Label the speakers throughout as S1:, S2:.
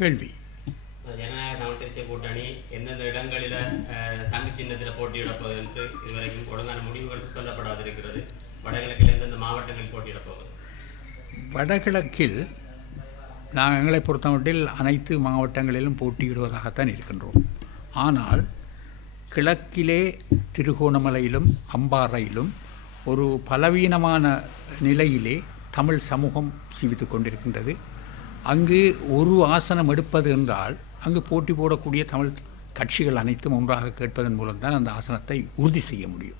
S1: கேள்வி.
S2: ஜனநாயக தேசிய கூட்டணி எந்தெந்த இடங்களில் சங்கு சின்னத்தில் போட்டியிடப் போகுது என்று இதுவரைக்கும் ஒழுங்கான முடிவுகள் சொல்லப்படாதிருக்கிறது. வடகிழக்கில் எந்தெந்த மாவட்டங்களில் போட்டியிடப் போகுது?
S1: வடகிழக்கில் நாங்கள் எங்களை பொறுத்தமட்டில் அனைத்து மாவட்டங்களிலும் போட்டியிடுவதாகத்தான் இருக்கின்றோம். ஆனால் கிழக்கிலே திருகோணமலையிலும் அம்பாறையிலும் ஒரு பலவீனமான நிலையிலே தமிழ் சமூகம் ஜீவித்து கொண்டிருக்கின்றது. அங்கு ஒரு ஆசனம் எடுப்பது என்றால் அங்கு போட்டி போடக்கூடிய தமிழ் கட்சிகள் அனைத்தும் ஒன்றாக கேட்பதன் மூலம்தான் அந்த ஆசனத்தை உறுதி செய்ய முடியும்.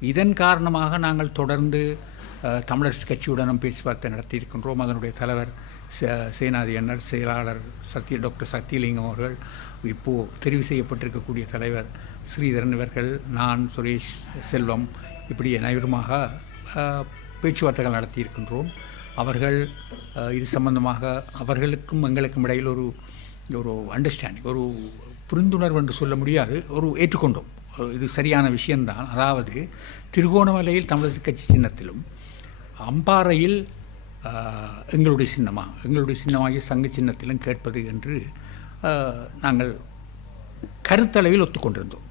S1: இதன் காரணமாக நாங்கள் தொடர்ந்து தமிழரசு கட்சியுடனும் பேச்சுவார்த்தை நடத்தியிருக்கின்றோம். அதனுடைய தலைவர் சே- சேனாதி அண்ணர் செயலாளர் சத்ய டாக்டர் சத்தியலிங்கம் அவர்கள் இப்போது தெரிவு செய்யப்பட்டிருக்கக்கூடிய தலைவர் ஸ்ரீதரன் இவர்கள் நான் சுரேஷ் செல்வம் இப்படி அனைவருமாக பேச்சுவார்த்தைகள் நடத்தியிருக்கின்றோம். அவர்கள் இது சம்பந்தமாக அவர்களுக்கும் எங்களுக்கும் இடையில் ஒரு ஒரு அண்டர்ஸ்டாண்டிங் ஒரு புரிந்துணர்வு என்று சொல்ல முடியாது ஒரு ஏற்றுக்கொண்டோம். இது சரியான விஷயம்தான். அதாவது திருகோணமலையில் தமிழரசு கட்சி சின்னத்திலும் அம்பாறையில் எங்களுடைய சின்னமா எங்களுடைய சின்னமாகிய சங்க சின்னத்திலும் கேட்பது என்று நாங்கள் கருத்தளவில் ஒத்துக்கொண்டிருந்தோம்.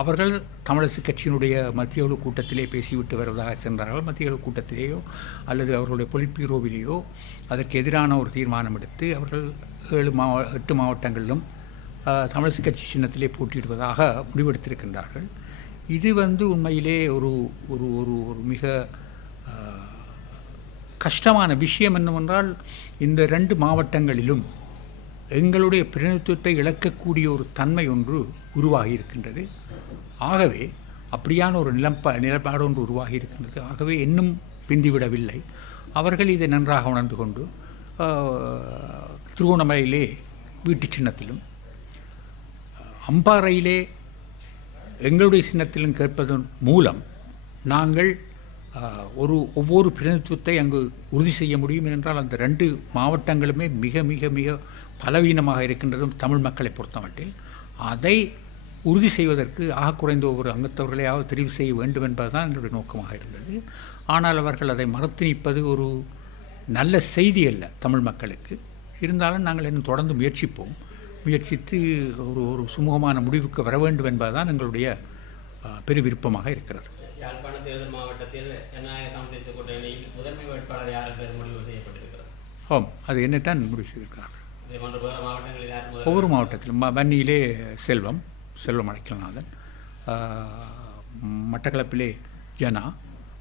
S1: அவர்கள் தமிழரசு கட்சியினுடைய மத்திய குழு கூட்டத்திலே பேசிவிட்டு வருவதாக சென்றார்கள். மத்திய குழு கூட்டத்திலேயோ அல்லது அவர்களுடைய பொலிட்பீரோவிலேயோ அதற்கு எதிரான ஒரு தீர்மானம் எடுத்து அவர்கள் ஏழு மாவ எட்டு மாவட்டங்களிலும் தமிழரசு கட்சி சின்னத்திலே போட்டியிடுவதாக முடிவெடுத்திருக்கின்றார்கள். இது வந்து உண்மையிலே ஒரு ஒரு ஒரு ஒரு மிக கஷ்டமான விஷயம் என்னவென்றால் இந்த ரெண்டு மாவட்டங்களிலும் எங்களுடைய பிரதிநிதித்துவத்தை இழக்கக்கூடிய ஒரு தன்மை ஒன்று உருவாகி இருக்கின்றது. ஆகவே அப்படியான ஒரு நிலப்ப நிலப்பாடு ஒன்று உருவாகி இருக்கின்றது. ஆகவே இன்னும் பிந்திவிடவில்லை. அவர்கள் இதை நன்றாக உணர்ந்து கொண்டு திருகோணமலையிலே திருவோணமலையிலே வீட்டு சின்னத்திலும் அம்பாறையிலே எங்களுடைய சின்னத்திலும் கேட்பதன் மூலம் நாங்கள் ஒரு ஒவ்வொரு பிரதிநிதித்துவத்தை அங்கு உறுதி செய்ய முடியும் என்றால் அந்த ரெண்டு மாவட்டங்களுமே மிக மிக மிக பலவீனமாக இருக்கின்றதும் தமிழ் மக்களை பொறுத்தமட்டில். அதை உறுதி செய்வதற்கு ஆக குறைந்த ஒவ்வொரு அங்கத்தவர்களையாவது தெரிவு செய்ய வேண்டும் என்பதுதான் எங்களுடைய நோக்கமாக இருந்தது. ஆனால் அவர்கள் அதை மறுத்து நிற்பது ஒரு நல்ல செய்தி அல்ல தமிழ் மக்களுக்கு. இருந்தாலும் நாங்கள் இன்னும் தொடர்ந்து முயற்சிப்போம். முயற்சித்து ஒரு ஒரு சுமூகமான முடிவுக்கு வர வேண்டும் என்பதுதான் எங்களுடைய பெரு விருப்பமாக இருக்கிறது.
S2: யாழ்ப்பாண தேர்தல் மாவட்டத்தில் ஜனநாயக தமிழ் தேசிய கூட்டணியில் முதன்மை வேட்பாளர் யார் என்பது முடிவு செய்யப்பட்டிருக்கிறது?
S1: ஆம் அது என்னத்தான் முடிவு செய்திருக்கிறார்கள். ஒவ்வொரு மாவட்டத்திலும் வன்னியிலே செல்வம் செல்வம் அழைக்கலநாதன் மட்டக்களப்பிலே ஜனா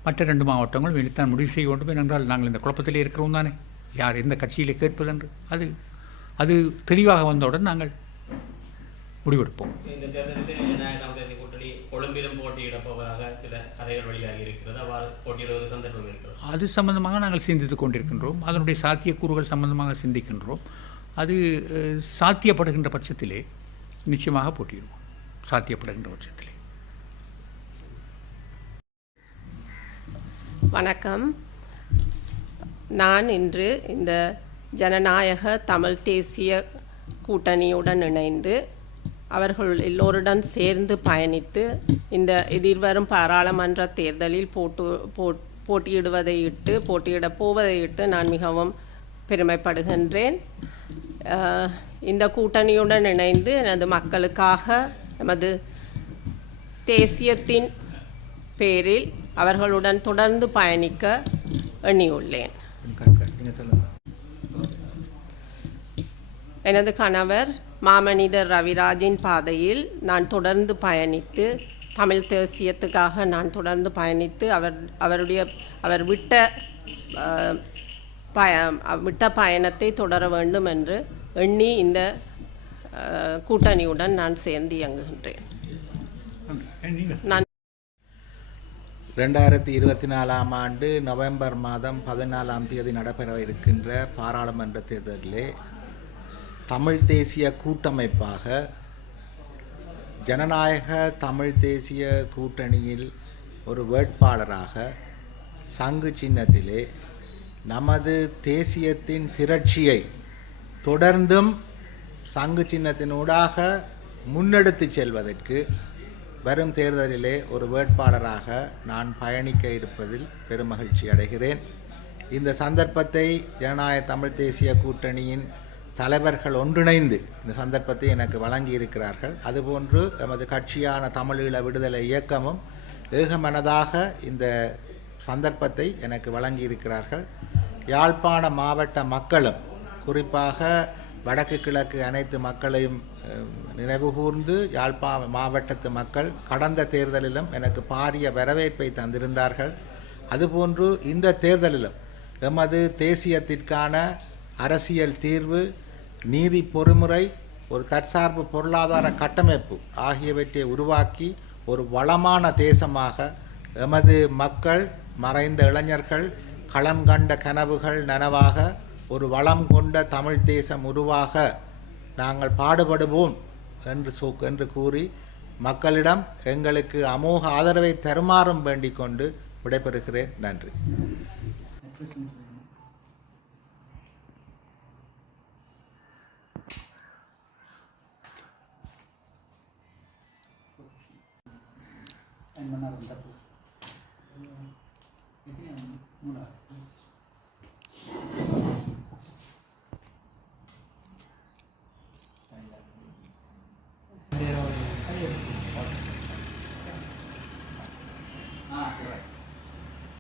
S1: மற்ற ரெண்டு மாவட்டங்களும் இனித்தான் முடிவு செய்ய வேண்டும் ஏனென்றால் நாங்கள் இந்த குழப்பத்திலே இருக்கிறோம் தானே. யார் எந்த கட்சியிலே கேட்பதென்று அது அது தெளிவாக வந்தவுடன் நாங்கள் முடிவெடுப்போம்.
S2: கொழும்பிலும் போட்டியிடப் போவதாக சில கதைகள் வெளியாகி இருக்கிறது. அவ்வாறு போட்டியிடுவது சந்தர்ப்பம் இருக்கிறது.
S1: அது சம்பந்தமாக நாங்கள் சிந்தித்துக் கொண்டிருக்கின்றோம். அதனுடைய சாத்தியக்கூறுகள் சம்பந்தமாக சிந்திக்கின்றோம். அது சாத்தியப்படுகின்ற பட்சத்திலே நிச்சயமாக போட்டியிடுவோம். சாத்தியப்படுகின்ற பட்சத்திலே.
S3: வணக்கம். நான் இன்று இந்த ஜனநாயக தமிழ் தேசிய கூட்டணியுடன் இணைந்து அவர்கள் எல்லோருடன் சேர்ந்து பயணித்து இந்த எதிர்வரும் பாராளுமன்ற தேர்தலில் போட்டு போட்- போட்டியிடுவதை இட்டு போட்டியிடப் போவதை இட்டு நான் மிகவும் பெருமைப்படுகின்றேன். இந்த கூட்டணியுடன் இணைந்து எனது மக்களுக்காக எமது தேசியத்தின் பேரில் அவர்களுடன் தொடர்ந்து பயணிக்க எண்ணியுள்ளேன். எனது கணவர் மாமனிதர் ரவிராஜின் பாதையில் நான் தொடர்ந்து பயணித்து தமிழ் தேசியத்துக்காக நான் தொடர்ந்து பயணித்து அவர் அவருடைய அவர் விட்ட பய விட்ட பயணத்தை தொடர வேண்டும் என்று எண்ணி இந்த கூட்டணியுடன் நான் சேர்ந்து இயங்குகின்றேன். நான்
S4: ரெண்டாயிரத்தி இருபத்தி நாலாம் ஆண்டு நவம்பர் மாதம் பதினாலாம் தேதி நடைபெற இருக்கின்ற பாராளுமன்ற தேர்தலிலே தமிழ் தேசிய கூட்டமைப்பாக ஜனநாயக தமிழ் தேசிய கூட்டணியில் ஒரு வேட்பாளராக சங்கு சின்னத்திலே நமது தேசியத்தின் திரட்சியை தொடர்ந்தும் சங்கு சின்னத்தினூடாக முன்னெடுத்துச் செல்வதற்கு வரும் தேர்தலிலே ஒரு வேட்பாளராக நான் பயணிக்க இருப்பதில் பெருமகிழ்ச்சி அடைகிறேன். இந்த சந்தர்ப்பத்தை ஜனநாயக தமிழ் தேசிய கூட்டணியின் தலைவர்கள் ஒன்றிணைந்து இந்த சந்தர்ப்பத்தை எனக்கு வழங்கி இருக்கிறார்கள் அதுபோன்று எமது கட்சியான தமிழீழ விடுதலை இயக்கமும் ஏகமனதாக இந்த சந்தர்ப்பத்தை எனக்கு வழங்கி இருக்கிறார்கள் யாழ்ப்பாண மாவட்ட மக்களும் குறிப்பாக வடக்கு கிழக்கு அனைத்து மக்களையும் நினைவுகூர்ந்து யாழ்ப்பா மாவட்டத்து மக்கள் கடந்த தேர்தலிலும் எனக்கு பாரிய வரவேற்பை தந்திருந்தார்கள். அதுபோன்று இந்த தேர்தலிலும் எமது தேசியத்திற்கான அரசியல் தீர்வு நீதி பொறுமுறை ஒரு தற்சார்பு பொருளாதார கட்டமைப்பு ஆகியவற்றை உருவாக்கி ஒரு வளமான தேசமாக எமது மக்கள் மறைந்த இளைஞர்கள் களம் கண்ட கனவுகள் நனவாக ஒரு வளம் கொண்ட தமிழ் தேசம் உருவாக நாங்கள் பாடுபடுவோம் என்று சொ என்று கூறி மக்களிடம் எங்களுக்கு அமோக ஆதரவை தருமாறும் வேண்டிக் கொண்டு விடைபெறுகிறேன். நன்றி.
S5: van a contar tus.